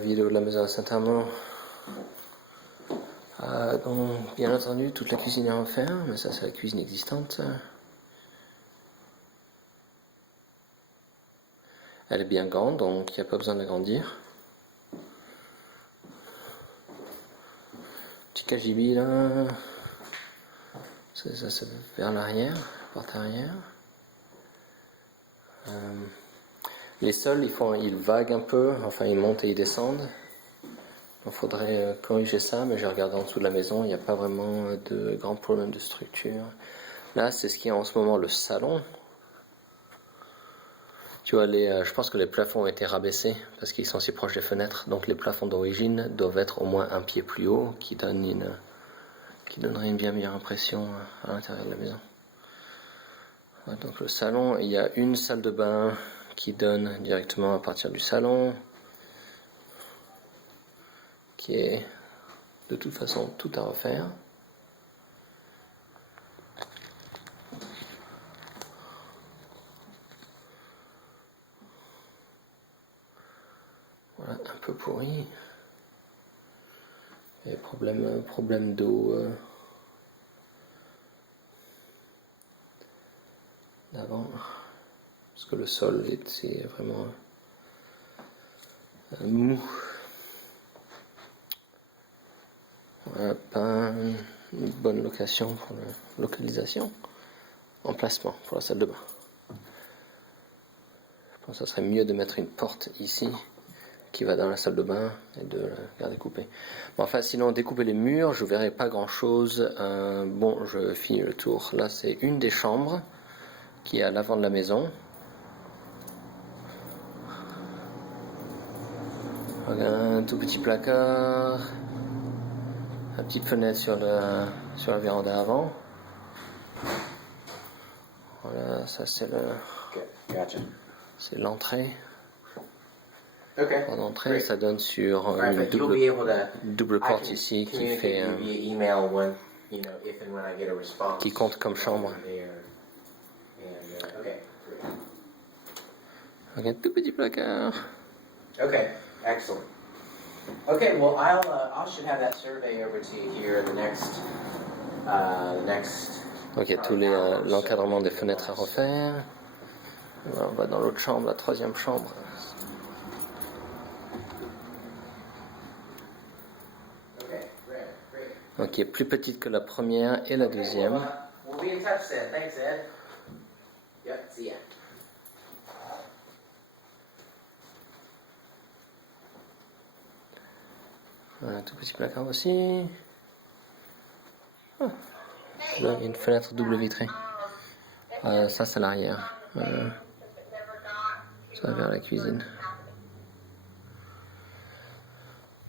Vidéo de la maison à Saint-Amand. Donc, bien entendu, toute la cuisine est à refaire, mais ça, c'est la cuisine existante. Elle est bien grande, donc il n'y a pas besoin d'agrandir. Petit cagibi là. Ça c'est vers l'arrière, porte arrière. Les sols, ils vaguent un peu, enfin ils montent et ils descendent. Il faudrait corriger ça, mais j'ai regardé en dessous de la maison, il n'y a pas vraiment de grands problèmes de structure. Là, c'est ce qui est en ce moment le salon. Tu vois, je pense que les plafonds ont été rabaissés parce qu'ils sont si proches des fenêtres. Donc les plafonds d'origine doivent être au moins un pied plus haut, qui donnerait une bien meilleure impression à l'intérieur de la maison. Ouais, donc le salon, il y a une salle de bain qui donne directement à partir du salon, qui est de toute façon tout à refaire. Voilà, un peu pourri. Et problème d'eau d'avant. Parce que le sol c'est vraiment mou. Voilà, pas une bonne localisation emplacement pour la salle de bain. Je pense que ça serait mieux de mettre une porte ici qui va dans la salle de bain et de la garder coupée. Bon, enfin, sinon, découper les murs, je verrai pas grand chose. Bon, je finis le tour. Là, c'est une des chambres qui est à l'avant de la maison. Voilà, un tout petit placard, une petite fenêtre sur la véranda avant. Voilà, ça c'est c'est l'entrée. Okay. En entrée, ça donne sur une double porte ici qui fait qui compte comme chambre. Donc un tout petit placard. Okay, excellent. Okay, well, I should have that survey over to you here in the next. Donc il y a tout l'encadrement des fenêtres à refaire. Là, on va dans l'autre chambre, la troisième chambre. Donc qui est plus petite que la première et la deuxième. We'll be in touch then. Thanks, Ed. Yep, see ya. Voilà, tout petit placard aussi. Là, il y a une fenêtre double vitrée. Ça, c'est l'arrière. Ça va vers la cuisine.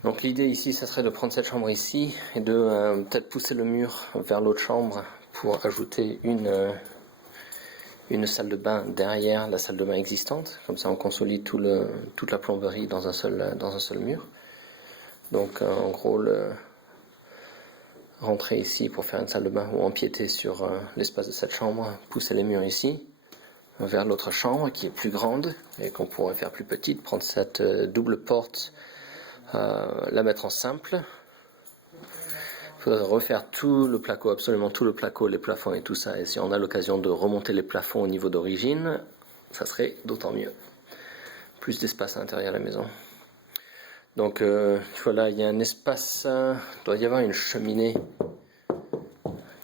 Donc l'idée ici, ça serait de prendre cette chambre ici et de peut-être pousser le mur vers l'autre chambre pour ajouter une salle de bain derrière la salle de bain existante. Comme ça, on consolide toute la plomberie dans un seul mur. Donc en gros, rentrer ici pour faire une salle de bain ou empiéter sur l'espace de cette chambre, pousser les murs ici vers l'autre chambre qui est plus grande et qu'on pourrait faire plus petite, prendre cette double porte, la mettre en simple. Il faudrait refaire tout le placo, absolument tout le placo, les plafonds et tout ça. Et si on a l'occasion de remonter les plafonds au niveau d'origine, ça serait d'autant mieux. Plus d'espace à l'intérieur de la maison. Donc, tu vois là, il y a un espace, il doit y avoir une cheminée,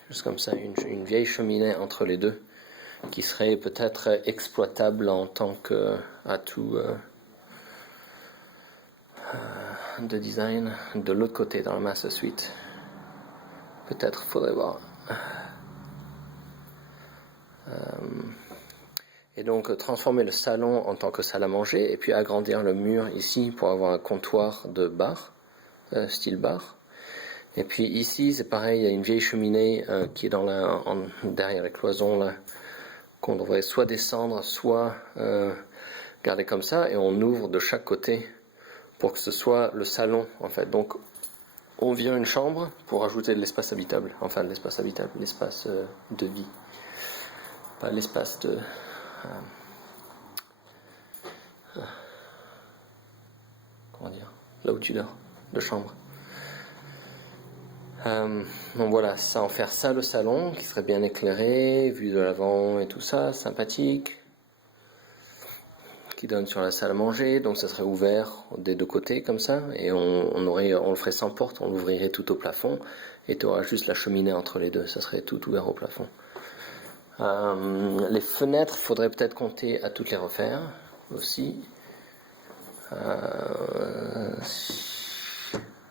juste comme ça, une vieille cheminée entre les deux, qui serait peut-être exploitable en tant qu'atout de design de l'autre côté dans la master suite. Peut-être, faudrait voir. Et donc transformer le salon en tant que salle à manger et puis agrandir le mur ici pour avoir un comptoir de bar, style bar. Et puis ici c'est pareil, il y a une vieille cheminée qui est derrière les cloisons là, qu'on devrait soit descendre, soit garder comme ça, et on ouvre de chaque côté pour que ce soit le salon en fait. Donc on vire une chambre pour ajouter de l'espace habitable, enfin l'espace habitable, l'espace de vie, pas l'espace de comment dire, là où tu dors, de chambre. Donc voilà, ça en faire ça le salon, qui serait bien éclairé, vue de l'avant et tout ça, sympathique, qui donne sur la salle à manger, donc ça serait ouvert des deux côtés comme ça, et on le ferait sans porte, on l'ouvrirait tout au plafond, et tu auras juste la cheminée entre les deux, ça serait tout ouvert au plafond. Les fenêtres, faudrait peut-être compter à toutes les refaire aussi.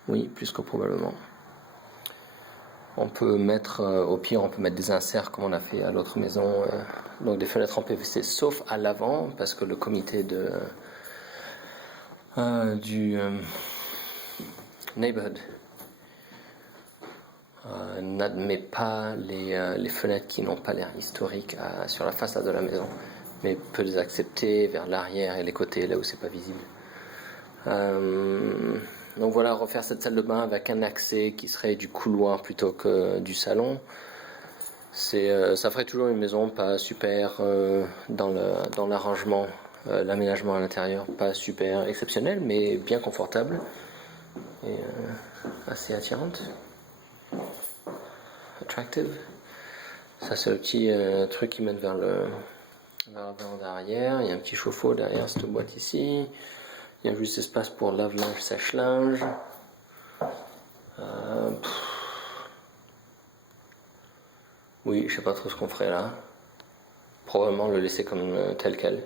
Oui, plus que probablement. On peut mettre, au pire, on peut mettre des inserts comme on a fait à l'autre maison, donc des fenêtres en PVC, sauf à l'avant, parce que le comité du neighborhood n'admet pas les fenêtres qui n'ont pas l'air historique sur la façade de la maison, mais peut les accepter vers l'arrière et les côtés, là où c'est pas visible. Donc voilà, refaire cette salle de bain avec un accès qui serait du couloir plutôt que du salon. Ça ferait toujours une maison pas super dans l'arrangement, l'aménagement à l'intérieur, pas super exceptionnel, mais bien confortable et assez attirante. Attractive. Ça c'est le petit truc qui mène vers la verande arrière. Il y a un petit chauffe-eau derrière cette boîte ici. Il y a juste espace pour lave-linge, sèche-linge. Oui, je sais pas trop ce qu'on ferait là. Probablement le laisser comme tel quel.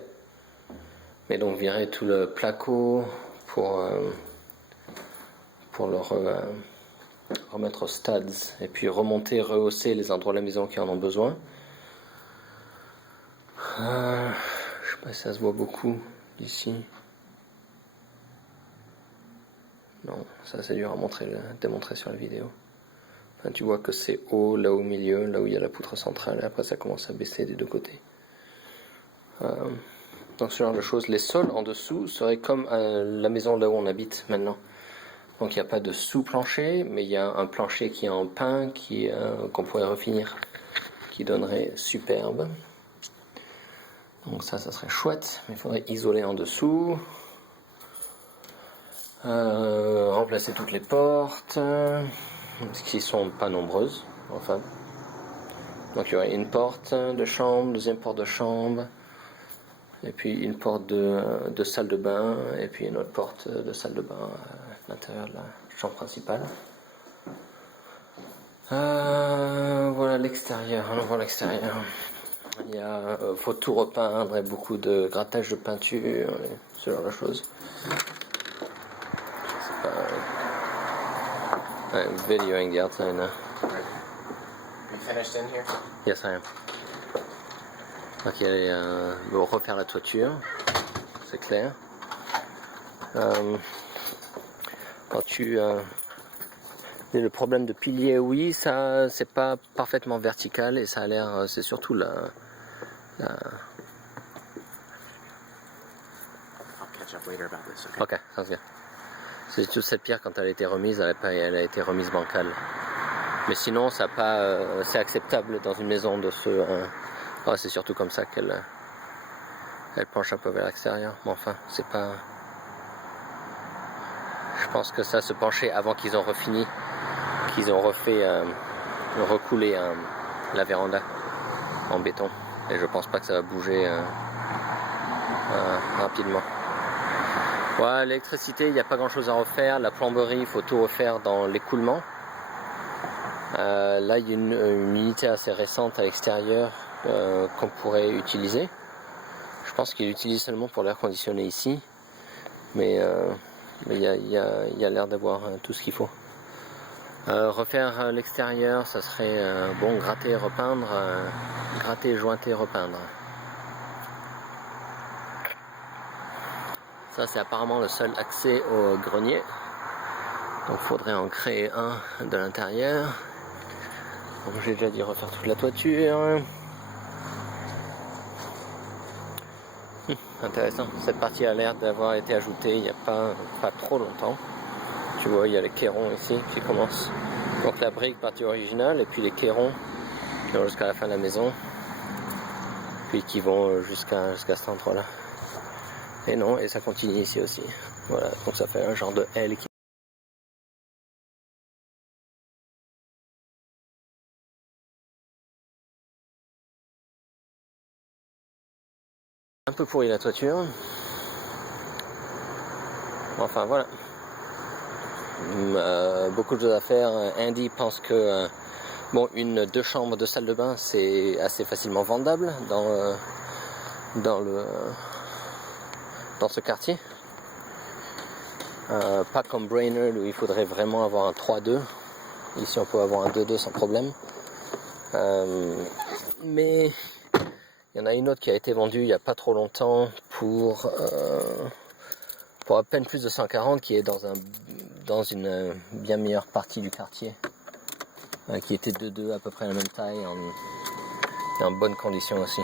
Mais donc virer tout le placo pour le remettre au stade et puis rehausser les endroits de la maison qui en ont besoin. Je sais pas si ça se voit beaucoup d'ici. Non, ça c'est dur à démontrer sur la vidéo. Enfin, tu vois que c'est haut là au milieu, là où il y a la poutre centrale, et après ça commence à baisser des deux côtés. Donc ce genre de choses. Les sols en dessous seraient comme la maison là où on habite maintenant. Donc il n'y a pas de sous-plancher, mais il y a un plancher qui est en pin qu'on pourrait refinir, qui donnerait superbe. Donc ça serait chouette, mais il faudrait isoler en dessous. Remplacer toutes les portes, qui sont pas nombreuses, enfin. Donc il y aurait une porte de chambre, deuxième porte de chambre, et puis une porte de salle de bain, et puis une autre porte de salle de bain à l'intérieur de la chambre principale. Voilà l'extérieur. On voit l'extérieur. Faut tout repeindre et beaucoup de grattage de peinture, et ce genre de choses. I'm videoing the outside now. You finished in here? Yes, I am. Donc il y a refaire la toiture, c'est clair. Quand le problème de pilier, oui, ça c'est pas parfaitement vertical et ça a l'air, c'est surtout I'll catch up later about this, okay? Ok, sounds good. C'est toute cette pierre quand elle a été remise, elle a été remise bancale. Mais sinon, ça pas, c'est acceptable dans une maison de ce. C'est surtout comme ça qu'elle penche un peu vers l'extérieur. Mais enfin, c'est pas. Je pense que ça se penchait avant qu'ils ont refini, qu'ils ont recoulé la véranda en béton. Et je pense pas que ça va bouger rapidement. Ouais, l'électricité, il n'y a pas grand chose à refaire. La plomberie, il faut tout refaire dans l'écoulement. Là, il y a une unité assez récente à l'extérieur qu'on pourrait utiliser. Je pense qu'il l'utilise seulement pour l'air conditionné ici. Mais il y a l'air d'avoir tout ce qu'il faut. Refaire l'extérieur, ça serait gratter, repeindre. Gratter, jointer, repeindre. Ça, c'est apparemment le seul accès au grenier. Donc, il faudrait en créer un de l'intérieur. Donc, j'ai déjà dit refaire toute la toiture. Intéressant. Cette partie a l'air d'avoir été ajoutée il n'y a pas trop longtemps. Tu vois, il y a les cairons ici qui commencent. Donc, la brique, partie originale, et puis les cairons qui vont jusqu'à la fin de la maison. Puis qui vont jusqu'à cet endroit-là. Et non, et ça continue ici aussi. Voilà, donc ça fait un genre de L qui... Un peu pourri la toiture. Enfin voilà. Beaucoup de choses à faire. Andy pense que bon, une 2 chambres, 2 salles de bain, c'est assez facilement vendable dans ce quartier. Pas comme Brainerd où il faudrait vraiment avoir un 3-2. Ici on peut avoir un 2-2 sans problème. Mais il y en a une autre qui a été vendue il n'y a pas trop longtemps pour à peine plus de 140, qui est dans une bien meilleure partie du quartier, qui était 2-2 à peu près la même taille et en bonne condition aussi.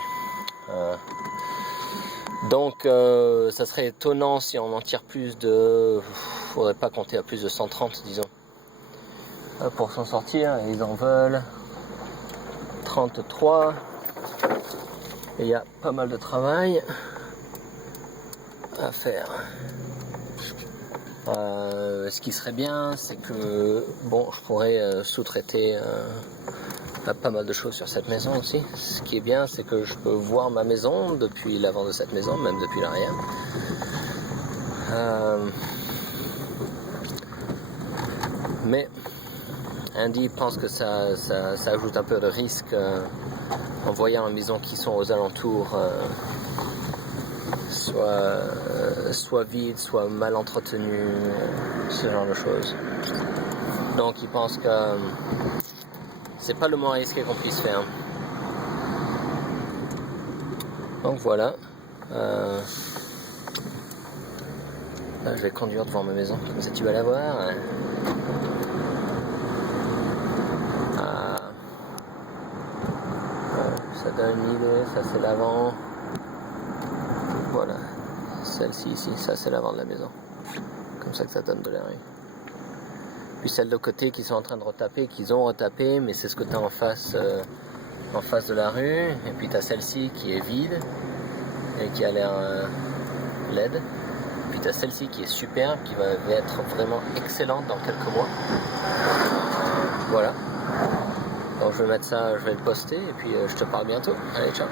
Donc ça serait étonnant si on en tire plus de... Faudrait pas compter à plus de 130 disons. Pour s'en sortir, ils en veulent 33. Et il y a pas mal de travail à faire. Ce qui serait bien, c'est que bon, je pourrais sous-traiter pas mal de choses sur cette maison aussi. Ce qui est bien, c'est que je peux voir ma maison depuis l'avant de cette maison, même depuis l'arrière. Mais Andy pense que ça ajoute un peu de risque en voyant les maisons qui sont aux alentours soit vides, soit mal entretenues, ce genre de choses. Donc il pense que c'est pas le moins risqué qu'on puisse faire. Donc voilà. Là, je vais conduire devant ma maison, comme ça tu vas la voir. Ça donne une idée, ça c'est l'avant. Voilà, celle-ci ici, ça c'est l'avant de la maison. Comme ça que ça donne de la rue. Puis celle de côté qui sont en train de retaper, qu'ils ont retapé, mais c'est ce que tu as en face de la rue. Et puis tu as celle-ci qui est vide et qui a l'air laide. Puis tu as celle-ci qui est superbe, qui va être vraiment excellente dans quelques mois. Voilà. Donc je vais mettre ça, je vais le poster et puis je te parle bientôt. Allez, ciao.